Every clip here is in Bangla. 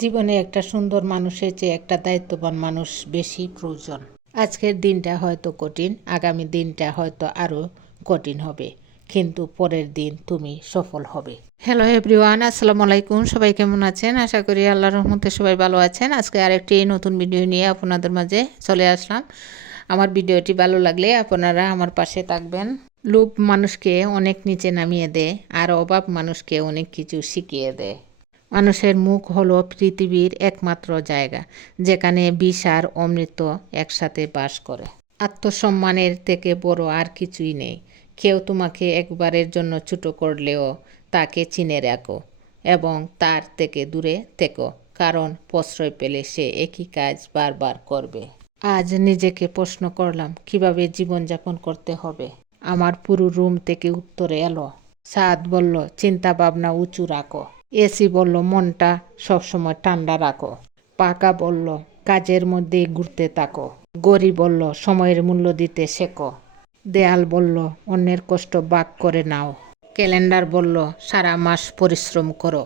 জীবনে একটা সুন্দর মানুষের চেয়ে একটা দায়িত্ববান মানুষ বেশি প্রয়োজন। আজকের দিনটা হয়তো কঠিন, আগামী দিনটা হয়তো আরও কঠিন হবে, কিন্তু পরের দিন তুমি সফল হবে। হ্যালো এভরিওয়ান, আসসালামু আলাইকুম। সবাই কেমন আছেন? আশা করি আল্লাহর রহমতে সবাই ভালো আছেন। আজকে আরেকটি নতুন ভিডিও নিয়ে আপনাদের মাঝে চলে আসলাম। আমার ভিডিওটি ভালো লাগলে আপনারা আমার পাশে থাকবেন। লোভ মানুষকে অনেক নিচে নামিয়ে দেয়, আর অভাব মানুষকে অনেক কিছু শিখিয়ে দেয়। মানুষের মুখ হলো পৃথিবীর একমাত্র জায়গা যেখানে বিষ আর অমৃত একসাথে বাস করে। আত্মসম্মানের থেকে বড় আর কিছুই নেই। কেউ তোমাকে একবারের জন্য ছোট করলেও তাকে চিনে রাখো এবং তার থেকে দূরে থেকো, কারণ প্রশ্রয় পেলে সে একই কাজ বারবার করবে। আজ নিজেকে প্রশ্ন করলাম কিভাবে জীবনযাপন করতে হবে। আমার পুরো রুম থেকে উত্তরে এলো। সাদ বলল, চিন্তা ভাবনা উঁচু রাখো। এসি বলল, মনটা সবসময় ঠান্ডা রাখো। পাকা বলল, কাজের মধ্যে ঘুরতে থাকো। গড়ি বলল, সময়ের মূল্য দিতে শেখো। দেয়াল বলল, অন্যের কষ্ট ভাগ করে নাও। ক্যালেন্ডার বলল, সারা মাস পরিশ্রম করো।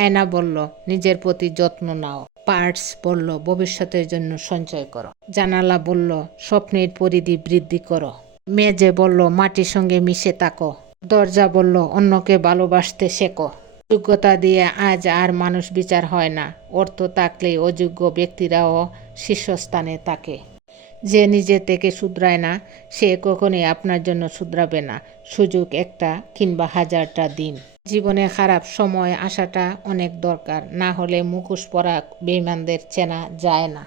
আয়না বলল, নিজের প্রতি যত্ন নাও। পার্টস বলল, ভবিষ্যতের জন্য সঞ্চয় করো। জানালা বলল, স্বপ্নের পরিধি বৃদ্ধি করো। মেঝে বলল, মাটির সঙ্গে মিশে থাকো। দরজা বলল, অন্যকে ভালোবাসতে শেখো। যোগ্যতা দিয়ে আজ আর মানুষ বিচার হয় না। অর্থ থাকলেই অযোগ্য ব্যক্তিরাও শীর্ষস্থানে থাকে। যে নিজে থেকে শুধরায় না, সে কখনোই আপনার জন্য শুধরাবে না, সুযোগ একটা কিংবা হাজারটা দিন। জীবনে খারাপ সময় আসাটা অনেক দরকার, না হলে মুখোশ পরা বেঈমানদের চেনা যায় না।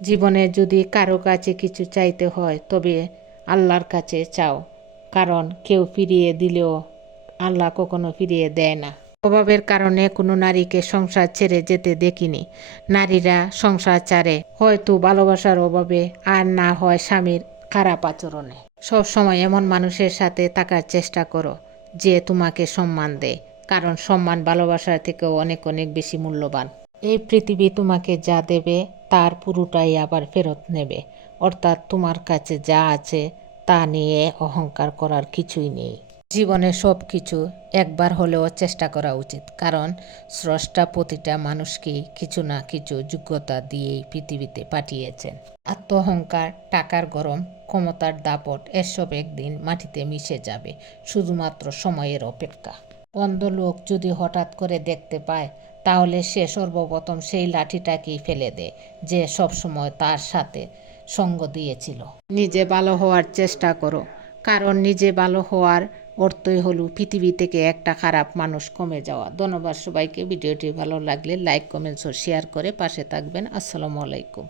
জীবনে যদি কারো কাছে কিছু চাইতে হয় তবে আল্লাহর কাছে চাও, কারণ কেউ ফিরিয়ে দিলেও আল্লাহ কখনো ফিরিয়ে দেয় না। অভাবের কারণে কোনো নারীকে সংসার ছেড়ে যেতে দেখিনি। নারীরা সংসার ছাড়ে হয়তো ভালোবাসার অভাবে, আর না হয় স্বামীর খারাপ আচরণে। সব সময় এমন মানুষের সাথে থাকার চেষ্টা করো যে তোমাকে সম্মান দেয়, কারণ সম্মান ভালোবাসার থেকেও অনেক অনেক বেশি মূল্যবান। এই পৃথিবী তোমাকে যা দেবে তার পুরোটাই আবার ফেরত নেবে, অর্থাৎ তোমার কাছে যা আছে তা নিয়ে অহংকার করার কিছুই নেই। জীবনে সব কিছু একবার হলেও চেষ্টা করা উচিত, কারণ স্রষ্টা প্রতিটা মানুষকেই কিছু না কিছু যোগ্যতা দিয়েই পৃথিবীতে পাঠিয়েছেন। আত্মঅহংকার, টাকার গরম, ক্ষমতার দাপট এসব একদিন মাটিতে মিশে যাবে, শুধুমাত্র সময়ের অপেক্ষা। অন্ধ লোক যদি হঠাৎ করে দেখতে পায়, তাহলে সে সর্বপ্রথম সেই লাঠিটাকেই ফেলে দেয় যে সবসময় তার সাথে সঙ্গ দিয়েছিল। নিজে ভালো হওয়ার চেষ্টা করো, কারণ নিজে ভালো হওয়ার অর্থই হলো পৃথিবী থেকে একটা খারাপ মানুষ কমে যাওয়া। ধন্যবাদ সবাইকে। ভিডিওটি ভালো লাগলে লাইক, কমেন্টস ও শেয়ার করে পাশে থাকবেন। আসসালামু আলাইকুম।